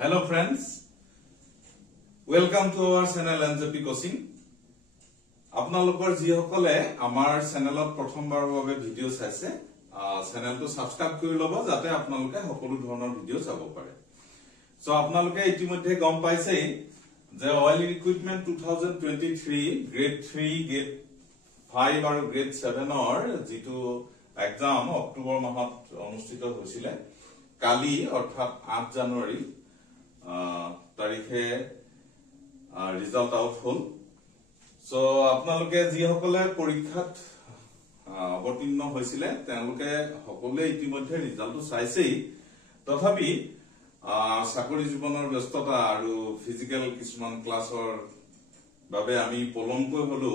Hello friends, welcome to our channel NJP Coaching. আপোনালোকৰ যিসকলে আমাৰ চেনেলত প্ৰথমবাৰৰ বাবে ভিডিও চাইছে চেনেলটো সাবস্ক্ৰাইব কৰি ল'ব যাতে আপোনালোকে সকলো ধৰণৰ ভিডিও চাব পাৰে। সো আপোনালোকে ইতিমধ্যে গম পাইছে যে অইল ৰিক্ৰুটমেন্ট 2023 গ্ৰেড 3 গ্ৰেড 5 আৰু গ্ৰেড 7 ৰ যেটো এক্সাম অক্টোবৰ মাহত অনুষ্ঠিত হৈছিল কালি অৰ্থাৎ 8 জানুৱাৰী তাৰিখে ৰিজাল্ট আউট হ'ল। সো আপোনালোকে যিসকলে পৰীক্ষাত অৱতীৰ্ণ হৈছিল তেওঁলোকে সকলোৱে ইতিমধ্যে ৰিজাল্টটো চাইছেই, তথাপি চাকৰি জীৱনৰ ব্যস্ততা আৰু ফিজিক্যাল কিছুমান ক্লাছৰ বাবে আমি পলমকৈ হলো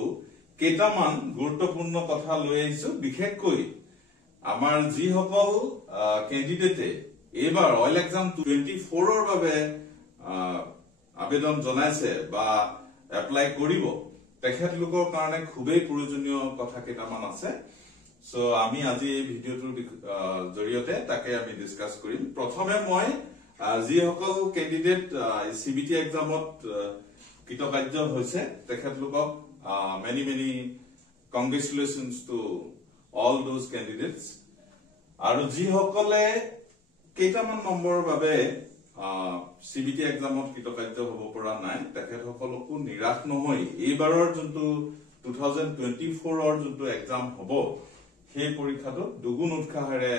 কেইটামান গুৰুত্বপূৰ্ণ কথা লৈ আহিছো। বিশেষকৈ আমাৰ যিসকল ক্যান্ডিডেটে এবাৰ অইল এক্সাম 24 ৰ বাবে আবেদন জনাইছে বা এপ্লাই কৰিব তেখেতলোকৰ কাৰণে খুবেই প্ৰয়োজনীয় কথা কেইটামান আছে। সো আমি আজি এই ভিডিওটোৰ জৰিয়তে তাকে আমি ডিসকাস কৰিম। প্ৰথমে মই যিসকল ক্যান্ডিডেট সিবিটি এক্সামত কৃতকাৰ্য হৈছে তেখেতলোকক many congratulations to all those candidates। আৰু যিসকলে কেইটামান নম্বৰৰ বাবে সিবিটি এক্সামত কৃতকাৰ্য হ'ব পৰা নাই তেখেতসকলকো নিৰাশ নহয় এইবাৰৰ যোনটো 2024 ৰ যোনটো এক্সাম হ'ব সেই পৰীক্ষাটো দুগুণ উৎসাহেৰে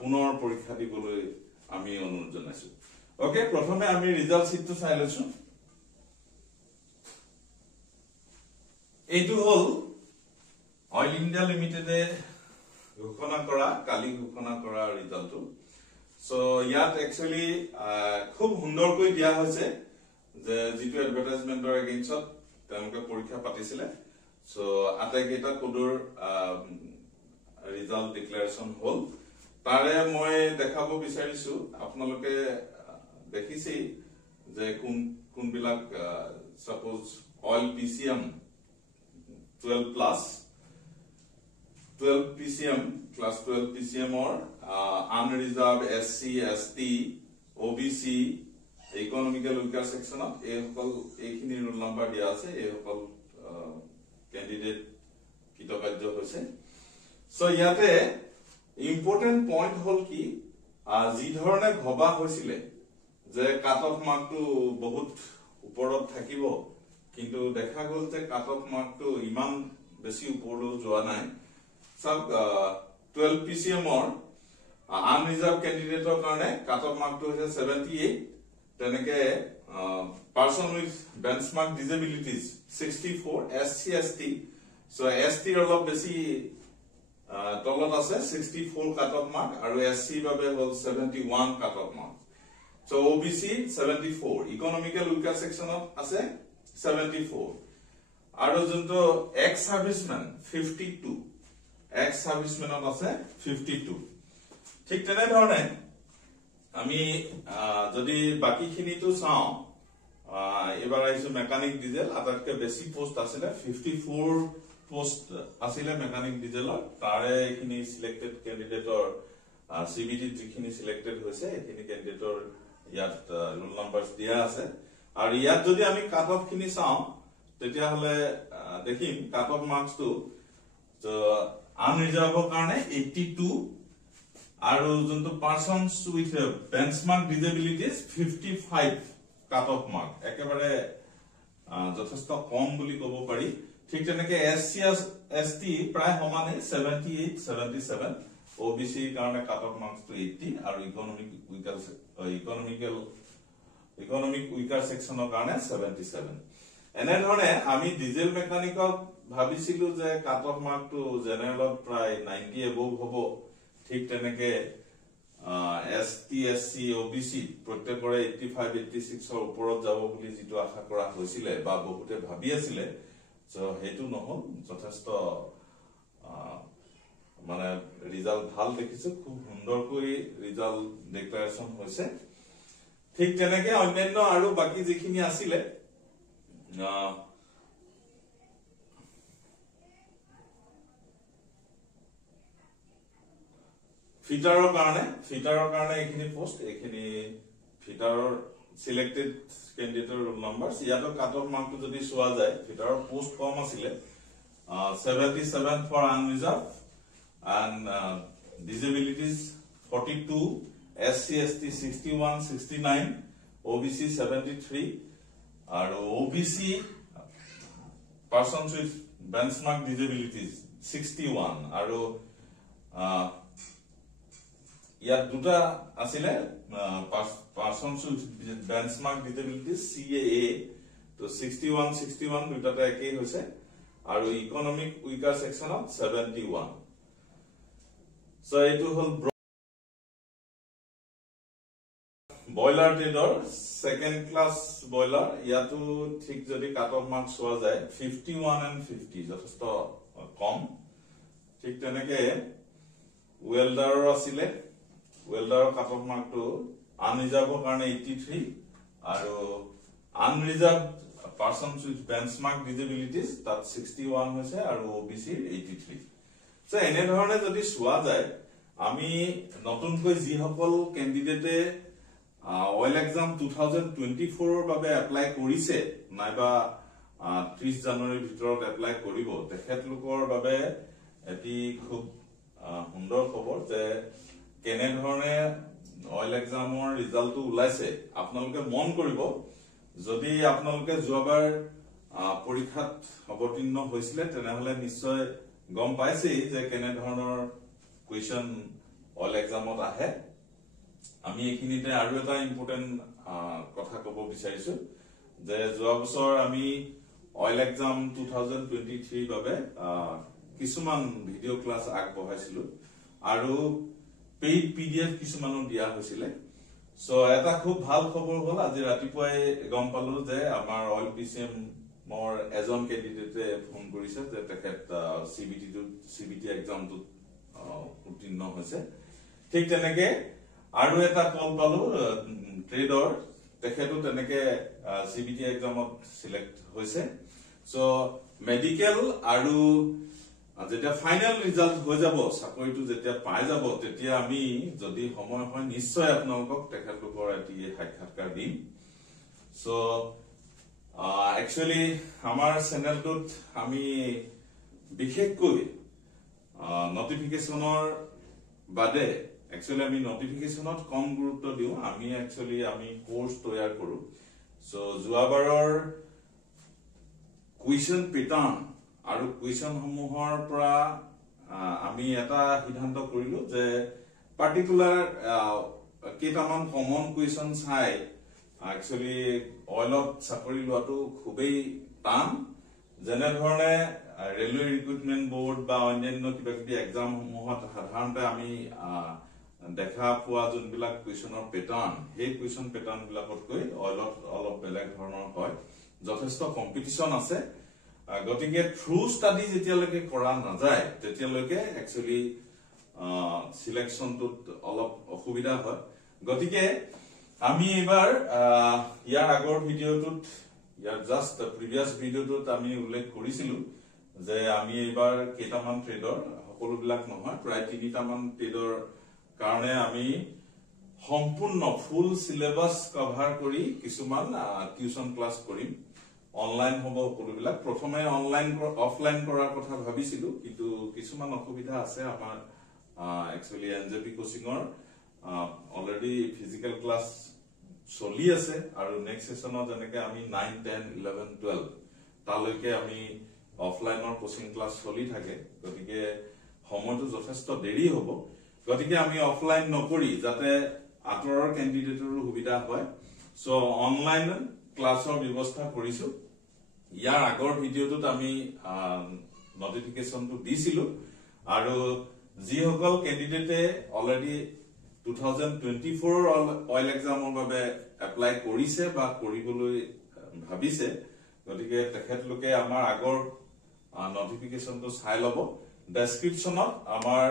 পুনৰ পৰীক্ষা দিবলৈ আমি অনুৰোধ জনাইছো। ওকে, প্ৰথমে আমি ৰিজাল্ট শীটটো চাই লৈছো। এইটো হ'ল অইল ইণ্ডিয়া লিমিটেডে ঘোষণা কৰা কালি ঘোষণা কৰা ৰিজাল্টটো। সো ইয়াত একচুয়ালি খুব সুন্দৰকৈ দিয়া হৈছে যে যেটো এডভাৰটাইজমেন্টৰ এগেইনষ্টত তেওঁলোকে পৰীক্ষা পাতিছিল। সো আটাইকেইটা কোডৰ ৰিজাল্ট ডিক্লেৰেচন হ'ল। তাৰে মই দেখাব বিচাৰিছো আপোনালোকে দেখিছে যে কোনবিলাক সাপোজ অইল PCM 12 plus 12 PCM class 12 PCM or unreserved SC ST OBC economical weaker section of এইখিনি রোল নাম্বার দিয়া আছে এই সকল ক্যান্ডিডেট কৃতকাৰ্য হৈছে। সো ইয়াতে ইম্পৰ্টেন্ট পইণ্ট হল কি যি ধৰণে ভবা হৈছিল যে কাট অফ মাৰ্কটো বহুত ওপৰত থাকিব কিন্তু দেখা গল যে কাট অফ মাৰ্কটো ইমান বেছি ওপৰলৈ যোৱা নাই। সব 12 PCM or unreserved candidate কাৰণে কাট অফ মাৰ্কটো হৈছে 78, তেনেকে person with benchmark disabilities 64, SC ST so ST অলপ বেছি তলত আছে 64 কাট অফ মাৰ্ক আৰু SC বাবে হ'ল 71 কাট off mark. so OBC 74, economical weaker section আছে 74 আৰু যোনটো ex serviceman 52, ex serviceman আছে 52। ঠিক তেনে ধৰণে আমি যদি বাকিখিনিটো চাও এবাৰ আইছো মেকানিক ডিজেল আটাইতকৈ বেছি পোষ্ট আছিল 54 পোষ্ট আছিল মেকানিক ডিজেলৰ। তাৰে এখিনি সিলেক্টেড ক্যান্ডিডেটৰ সিবিটি যিখিনি সিলেক্টেড হৈছে এখিনি ক্যান্ডিডেটৰ ইয়াত ৰোল নাম্বাৰস দিয়া আছে। আৰু ইয়াত যদি আমি কাট অফ খিনি চাও তেতিয়া হলে দেখিম cut off marks to unreserved কাৰণে 82 আৰু যোনটো persons with benchmark disabilities 55 cut off mark একেবাৰে যথেষ্ট কম বুলি ক'ব পাৰি। ঠিক তেনেকে SC ST প্ৰায় সমানে 78 77, OBC কাৰণে কাট অফ মাৰ্কস টু 80 আৰু ইকোনমিক উইকাৰ সেকশনৰ কাৰণে 77। এনে ধৰণে আমি ডিজেল মেকানিকক ভাবিছিলো যে কাট অফ মাৰ্কটো জেনাৰেলত প্ৰায় 90 এবভ হ'ব। ঠিক তেনেকে ST SC OBC প্ৰত্যেকৰে 85 86 ৰ ওপৰত যাব বুলি যেটো আশা কৰা হৈছিল বা বহুতে ভাবি আছিল সো হেতু নহল। যথেষ্ট মানে ৰিজাল্ট ভাল দেখিছো, খুব সুন্দৰকৈ ৰিজাল্ট ডিক্লেৰেচন হৈছে। ঠিক তেনেকে অন্যান্য আৰু বাকি যিখিনি আছিল ফিটাৰৰ কাৰণে এইখিনি পোষ্ট এইখিনি ফিটাৰৰ সিলেক্টেড ক্যান্ডিডেটৰ ৰোল নাম্বাৰস ইয়াতো কাট অফ মাৰ্ক যদি চোৱা যায় ফিটাৰৰ পোষ্ট কম আছিল 77 for unreserved and disabilities 42 SC ST 61 69 OBC 73 and OBC persons with benchmark disabilities 61 and ইয়াত দুটা আছিলে persons with benchmark disabilities CAA তো 61 দুটাটা একই হৈছে আৰু ইকোনমিক উইকাৰ সেকশনত 71 সো এটো হল বয়লাৰ ট্ৰেডৰ সেকেন্ড ক্লাস বয়লাৰ ইয়াতো ঠিক যদি কাট অফ মাৰ্ক চোৱা যায় 51 and 50 যথেষ্ট কম ঠিক তেনেকে ওয়েল্ডাৰৰ আছিলে ওয়েল্ডাৰৰ কাট অফ মাৰ্কটো আনৰিজাৰ্ভৰ কাৰণে 83 আৰু unreserved persons with benchmark disabilities that 61 হৈছে আৰু OBC 83 সো এনে ধৰণে যদি চোৱা যায় আমি নতুনকৈ যি সকল ক্যান্ডিডেটে অইল এক্সাম 2024 ৰ বাবে এপ্লাই কৰিছে নাইবা 30 জানুৱাৰীৰ ভিতৰত এপ্লাই কৰিব তেখেতলোকৰ বাবে এটি খুব সুন্দৰ খবৰ যে কেনে ধৰণে অইল এক্সামৰ ৰিজাল্টটো ওলাইছে আপোনালোকে মন কৰিব যদি আপোনালোকে যোৱাবাৰ পৰীক্ষাত অৱতীৰ্ণ হৈছিলে তেনেহলে নিশ্চয় গম পাইছে যে কেনে ধৰণৰ কোৱেশ্চন অল এক্সামত আহে আমি এখিনিতে আৰু এটা ইম্পৰ্টেন্ট কথা ক'ব বিচাৰিছো যে যোৱা বছৰ আমি অইল এক্সাম 2023 বাবে কিছুমান ভিডিও ক্লাস আগবঢ়াইছিলো আৰু পেইড পিডিএফ কিছুমানো দিয়া হৈছিলে সো এটা খুব ভাল খবৰ হল আজি ৰাতিপুৱাই গম পালো যে আমাৰ অইল পিচিএম মোৰ এজন ক্যান্ডিডেটে ফোন কৰিছে যে তেখেত সিবিটি এক্সামটো উত্তীৰ্ণ হৈছে ঠিক তেনেকে আৰু এটা কল পালো ট্ৰেডৰ তেখেতো তেনেকে সিবিটি এক্সামত সিলেক্ট হৈছে সো মেডিকেল আৰু যেতিয়া ফাইনাল ৰিজাল্ট হৈ যাব চাকৰিটো যেতিয়া পাই যাব তেতিয়া আমি যদি সময় হয় নিশ্চয় আপোনালোকক তেখেতলোকৰ এটি সাক্ষাৎকাৰ দিম সো একচুয়ালি আমাৰ চেনেলটোত আমি বিশেষকৈ নটিফিকেশনৰ বাদে একচুয়ালি আমি নটিফিকেশনত কম গুৰুত্ব দিও আমি কোৰ্স তৈয়াৰ কৰো সো যোৱাবাৰৰ কুৱেশ্চন পেটাৰ্ন আৰু কুৱেশ্চন সমূহৰ পৰা আমি এটা সিদ্ধান্ত কৰিলো যে পাৰ্টিকুলাৰ কেইটামান কমন কুৱেশ্চন চাই একচুয়ালি অইলত চাকৰি লোৱাটো খুবেই টান যেনে ধৰণে ৰেলৱে ৰিক্ৰুটমেন্ট বোৰ্ড বা অন্যান্য কিবা কিবি এক্সাম সমূহত সাধাৰণতে আমি দেখা পোৱা যোনবিলাক কুৱেশ্চনৰ পেটাৰ্ন সেই কুৱেশ্চন পেটাৰ্ন বিলাকতকৈ অইলত অলপ বেলেগ ধৰণৰ হয় যথেষ্ট কম্পিটিশন আছে গতিকে থ্ৰু ষ্টাডি যেতিয়ালৈকে কৰা নাযায় তেতিয়ালৈকে একচুয়ালি সিলেকশনটোত অলপ অসুবিধা হয় গতিকে আমি এবাৰ ইয়াৰ আগৰ ভিডিওটোত ইয়াৰ জাস্ট প্ৰিভিয়াস ভিডিওটোত আমি উল্লেখ কৰিছিলো যে আমি এবাৰ কেইটামান ট্ৰেডৰ সকলোবিলাক নহয় প্ৰায় 3টামান ট্ৰেডৰ কাৰণে আমি সম্পূৰ্ণ ফুল সিলেবাস কভাৰ কৰি কিছুমান টিউশন ক্লাস কৰিম অনলাইন হ'ব সকলোবিলাক প্ৰথমে অনলাইন অফলাইন কৰাৰ কথা ভাবিছিলো কিন্তু কিছুমান অসুবিধা আছে আমাৰ একচুয়ালি এনজেপি কোচিংৰ অলৰেডি ফিজিক্যাল ক্লাস চলি আছে আৰু নেক্সট সেশনত যেনেকৈ আমি 9 10 11 12 তালৈকে আমি অফলাইনৰ কোচিং ক্লাস চলি থাকে গতিকে সময়টো যথেষ্ট দেৰি হ'ব গতিকে আমি অফলাইন নকৰি যাতে আতৰৰ ক্যান্ডিডেটৰ সুবিধা হয় সো অনলাইন ক্লাসৰ ব্যৱস্থা কৰিছো ইয়াৰ আগৰ ভিডিওটোত আমি নটিফিকেশনটো দিছিলো আৰু যি সকল ক্যান্ডিডেটে অলৰেডি 2024 অইল এক্সামৰ বাবে এপ্লাই কৰিছে বা কৰিবলৈ ভাবিছে গতিকে তেখেতলোকে আমাৰ আগৰ নটিফিকেশনটো চাই লব ডেসক্ৰিপচনত আমাৰ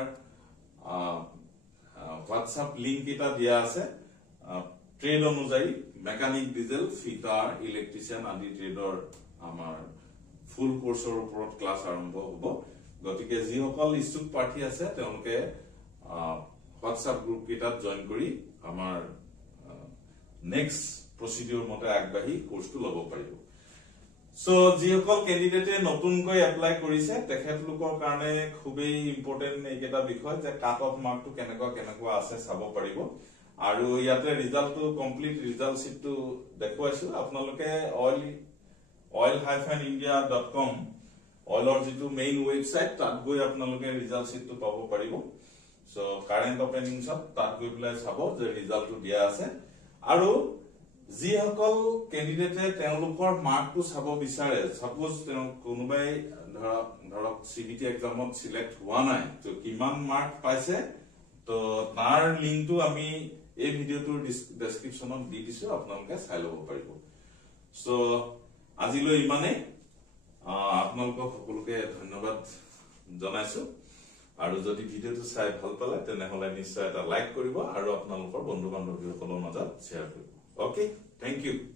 WhatsApp লিংক এটা দিয়া আছে ট্ৰেড অনুযায়ী মেকানিক ডিজেল ফিটাৰ ইলেক্ট্ৰিচিয়ান আদি ট্ৰেডৰ আমাৰ ফুল কোৰ্সৰ ওপৰত ক্লাস আৰম্ভ হ'ব গতিকে যি সকল ইচ্ছুক প্ৰাৰ্থী আছে তেওঁলোকে WhatsApp গ্ৰুপ কেইটাত জয়েন কৰি আমাৰ নেক্সট প্ৰচিডিউৰ মতে আগবাঢ়ি কোৰ্সটো ল'ব পাৰিব সো যিসকল ক্যান্ডিডেটে নতুনকৈ এপ্লাই কৰিছে তেখেতলোকৰ কাৰণে খুবেই ইম্পৰ্টেন্ট এইকেইটা বিষয় যে কাট অফ মাৰ্কটো কেনেকুৱা আছে চাব পাৰিব আৰু ইয়াতে ৰিজাল্টটো কমপ্লিট ৰিজাল্ট শিটটো দেখুৱাইছো আপোনালোকে oil-india.com অইলৰ যেটো মেইন ওয়েবসাইট তাত গৈ আপোনালোকে ৰিজাল্ট শিটটো পাব পাৰিব সো কাৰেন্ট ওপেনিংছত তাত গৈ পেলাই চাব যে ৰিজাল্টটো দিয়া আছে আৰু যিসকল ক্যান্ডিডেটে তেওঁলোকৰ মাৰ্কটো চাব বিচাৰে সাপোজ তেওঁ কোনোবাই ধৰক সিবিটি এক্সামত সিলেক্ট হোৱা নাই তো কিমান মাৰ্ক পাইছে তো তাৰ লিংকটো আমি এই ভিডিওটোৰ ডেসক্ৰিপচনত দি দিছো আপোনালোকে চাই ল'ব পাৰিব সো আজিলৈ ইমানে আপোনালোকক সকলোকে ধন্যবাদ জনাইছো আৰু যদি ভিডিওটো চাই ভাল পালে তেনেহলে নিশ্চয় এটা লাইক কৰিব আৰু আপোনালোকৰ বন্ধু বান্ধৱীসকলৰ মাজত শ্বেয়াৰ কৰিব Okay, thank you.